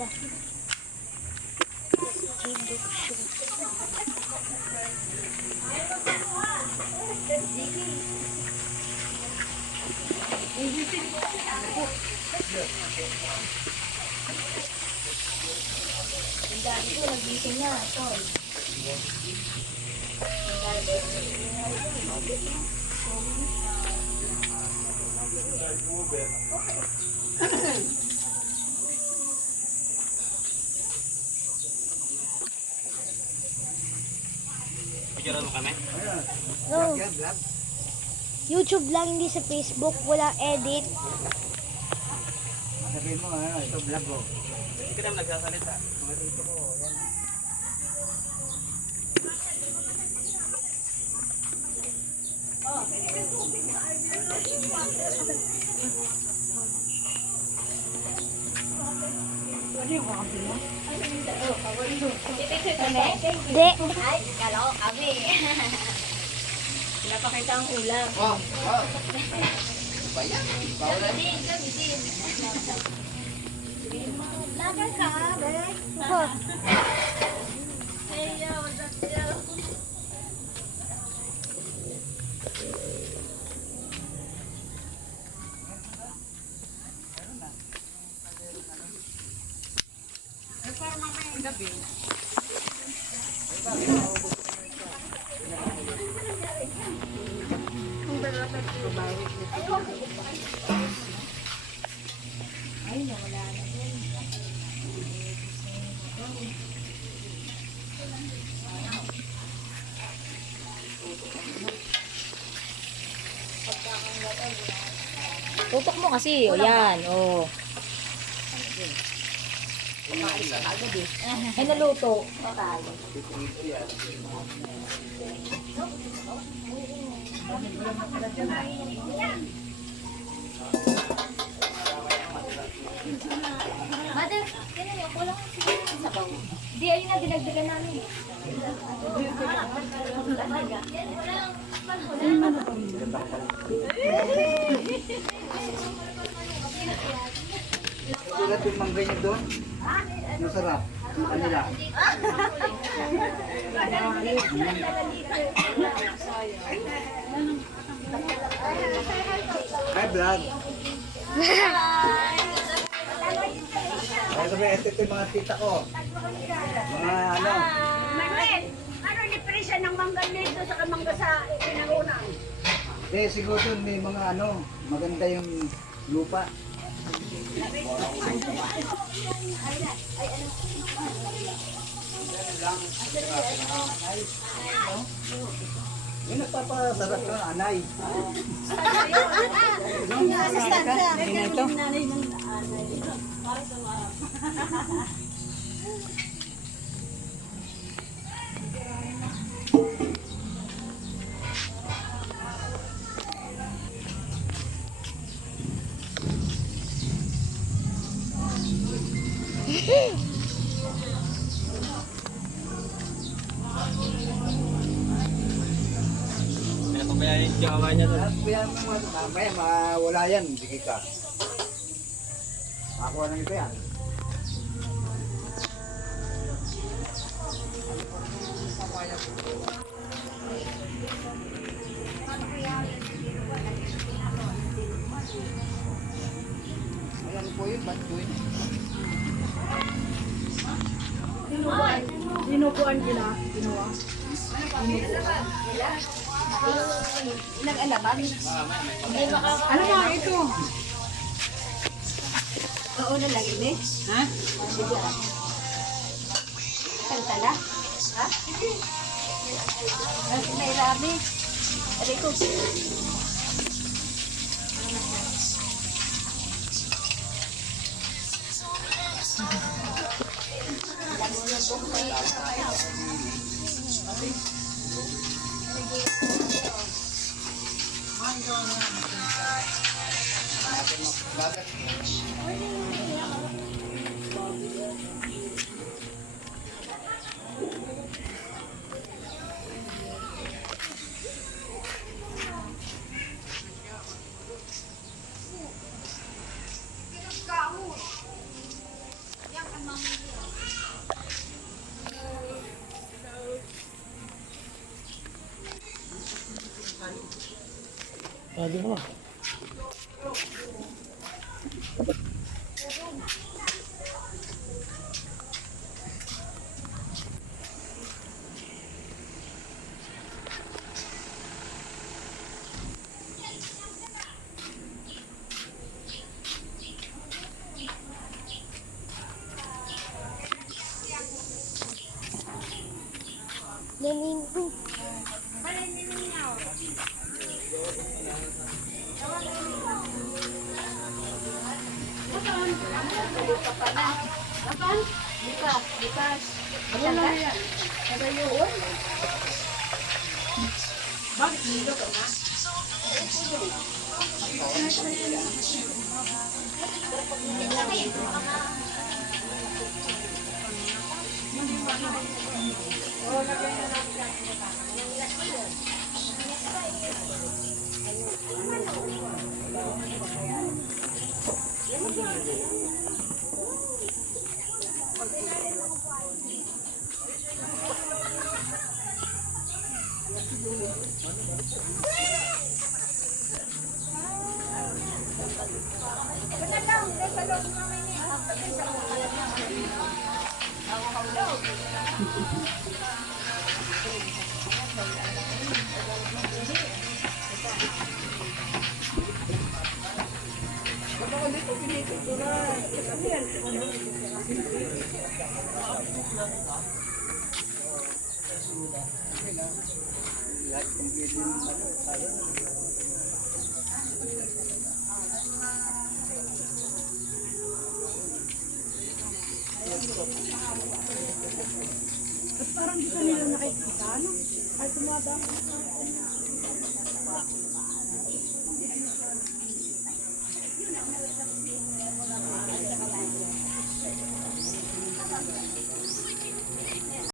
Ang dami ko, nagising na. Tol. Picturean mo kami? No. YouTube lang, hindi sa Facebook. Walang edit. Sabihin mo, ito vlog ko. Hindi ka naman nagsasalita. Mga dito ko, yan. Hindi. Ay, kala ko kami. Napakita ang ulam. Oh. Ba yan? Bawal yan. Lagan ka, be. Oh. Ay, nawala na yun. Tutok mo kasi, o yan, o. Ay, naluto. Mother, kailan yung kulang sa sabaw? Hindi, ayun na, dinagdagan namin. Sulat yung mangga niyo doon. Masarap. Kanila. Hi, vlog. Ay, sabi, ito yung mga tita ko. Mga ano. Manuel, ano ni presya ng mangga nito sa mangga sa pinangunang? Eh, siguro doon may mga ano, maganda yung lupa. Yung nagpapasarap ka, anay. Pinapabayaan yung jawa niya doon. Kaya mamaya mawala yan, sige ka. Ako lang ito yan. Ayan po yun, ba't yun? Dinukuan nila, ginawa. Nag-alaban? Ano ba ito? Oo na lang yun eh. Ha? Kantala? Ha? May rami. Aray ko. Sabi naman. Naningo. Bukas. Maganda. Ano yun? Bakit dito ka na? Parang di ka nila nakikita, no? Ay, tumadami.